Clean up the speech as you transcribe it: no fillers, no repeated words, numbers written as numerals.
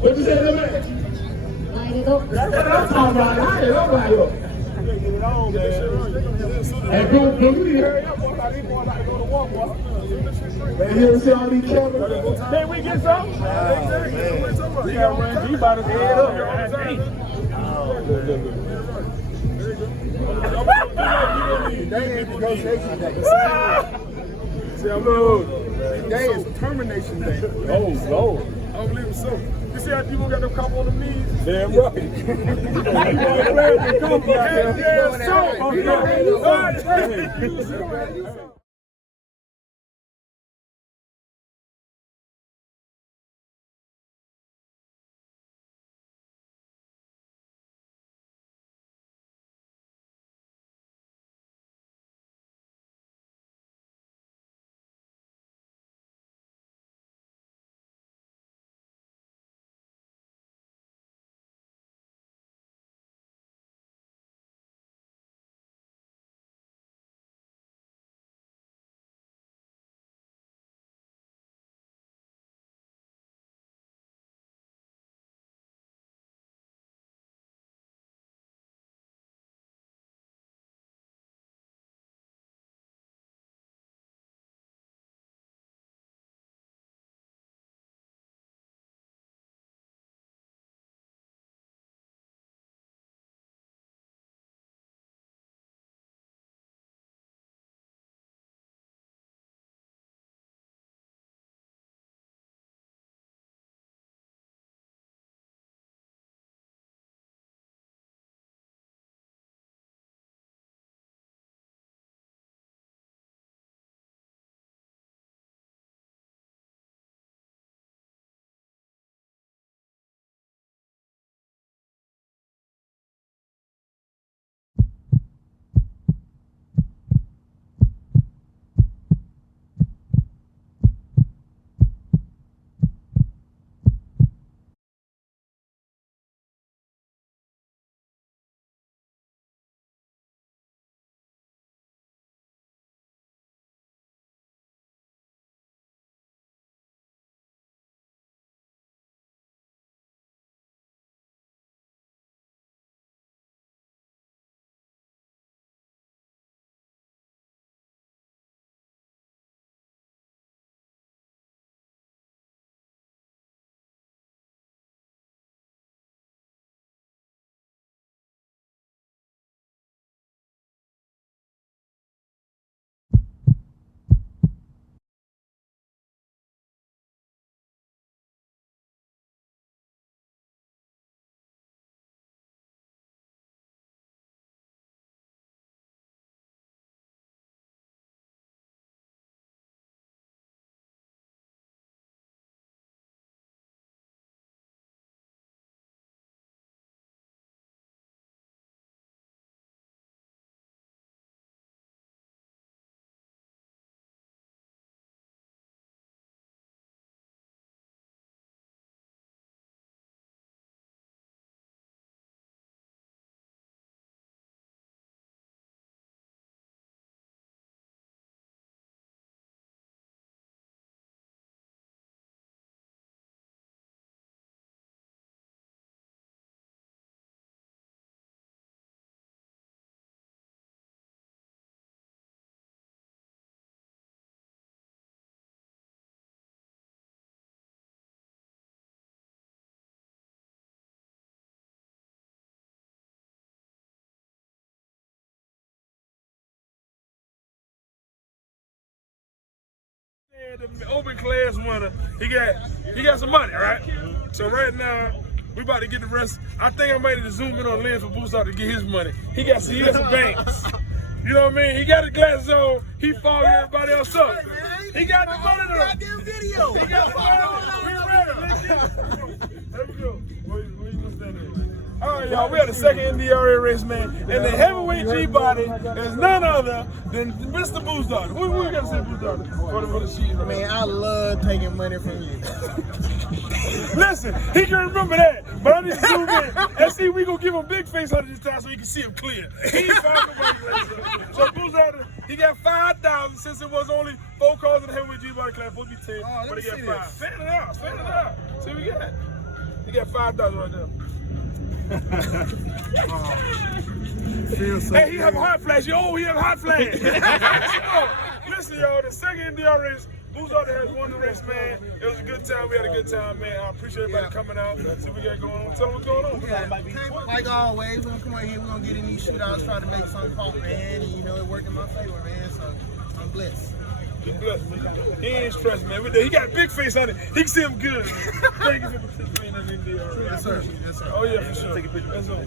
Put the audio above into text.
What you say to that? That's what I'm talking about. I ain't nobody else. Hey, bro, we hurry up, boy. These boys like to go to war, boy. Man, you see all these cameras? Can we get some? Exactly. We got to run GBody's head up. Today is termination day. Oh, Lord. I believe it's so. You see how people got them couple on the knees? Damn right. The open class winner, he got some money, right? So right now, we about to get the rest. I think I'm ready to zoom in on Lynn for BoostDoctor to get his money. He got some banks. You know what I mean? He got the glasses on. He following everybody else up. He got the money though. Video. He got the money. We ready. There we go. Where you gonna stand there? All right, y'all. We had the second Ndra race, man, and the heavyweight GBody is none other than Mr. BoostDoctor. What you got to say, BoostDoctor? For the sheet, man, I love taking money from you. Listen, he can remember that, but I need to zoom in and see we gonna give him big face out of this time so he can see him clear. He ain't found nobody. So BoostDoctor, He got 5,000 since it was only 4 cars in the heavyweight G-Body class. Supposed to be 10, Oh, let but me he got see 5. this. Fan it out, fan it out. See what we got? He got 5,000 right there. Feels so Hey, he have a good. hot flash. Yo, he have a hot flash. Listen, y'all, the second Ndra race, BoostDoctor has won the race, man. It was a good time. We had a good time, man. I appreciate everybody coming out. See what we got going on. Tell them what's going on. Yeah, like always, we're gonna come out here, we're gonna get in these shootouts, try to make something pop, man. And you know, it worked in my favor, man. So I'm blessed. He blessed. He ain't stressed, man. He got a big face on it. He can see him good. Thank you for participating in Ndra. Yes, sir. Yes, sir. Oh, yeah, for sure. Take a picture. That's all.